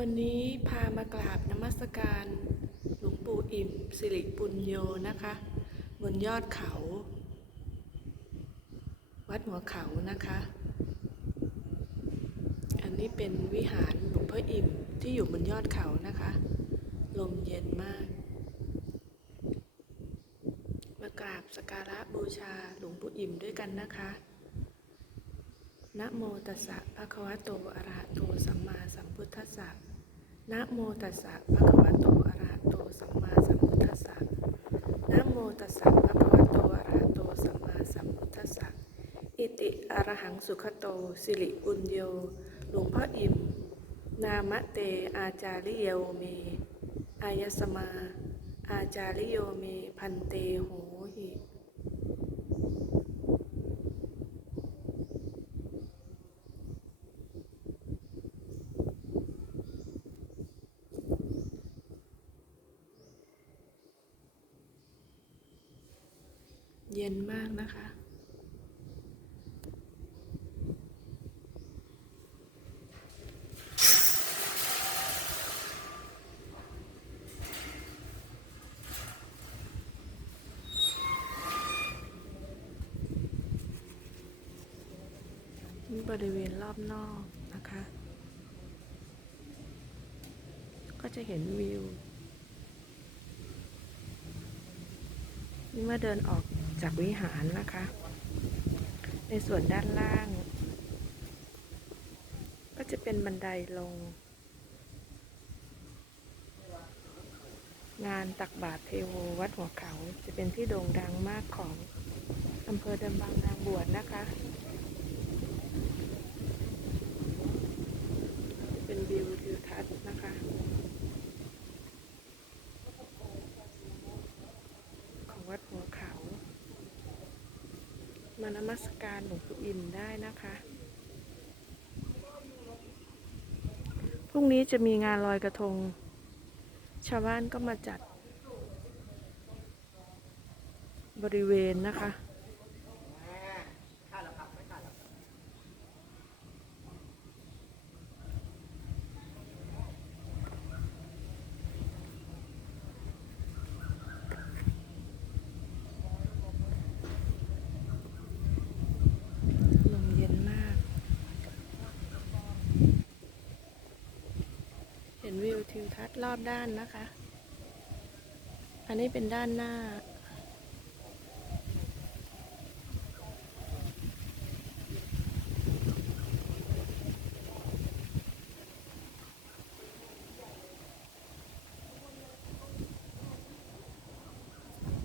วันนี้พามากราบนมัสการ หลวงปู่อิ่ม สิริปุญโยนะคะ บนยอดเขา วัดหัวเขานะคะ อันนี้เป็นวิหารหลวงพ่ออิ่มที่อยู่บนยอดเขานะคะ ลมเย็นมาก มากราบสกการะบูชาหลวงปู่อิ่มด้วยกันนะคะนะโมตัสสะภะคะวะโต อะระหะโต สัมมาสัมพุทธัสสะ นะโมตัสสะภะคะวะโต อะระหะโต สัมมาสัมพุทธัสสะนะโมตัสสะภะคะวะโต อะระหะโต สัมมาสัมพุทธัสสะ อิติอะระหังสุขโต สิริปุญโย หลวงพ่ออิ่ม นามะเต อาจาริโยเม อายสมา อาจาริโยเม พันเตโหหิ เย็นมากนะคะ บริเวณรอบนอกนะคะ ก็จะเห็นวิวนี่เมื่อเดินออก จากวิหารนะคะ ในส่วนด้านล่าง ก็จะเป็นบันไดลง งานตักบาตรเทโววัดหัวเขาจะเป็นที่โด่งดังมากของอำเภอเดิมบางนางบวชนะคะ เป็นวิวทิวทัศน์นะคะ ของวัดหัวเขา มานมัสการหลวงปู่อินได้นะคะ พรุ่งนี้จะมีงานลอยกระทง ชาวบ้านก็มาจัด บริเวณนะคะ ลมเย็นมาก เห็นวิว ทิวทัศน์รอบด้านนะคะ อันนี้เป็นด้านหน้า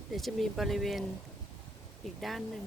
เดี๋ยวจะมีบริเวณอีกด้านหนึ่ง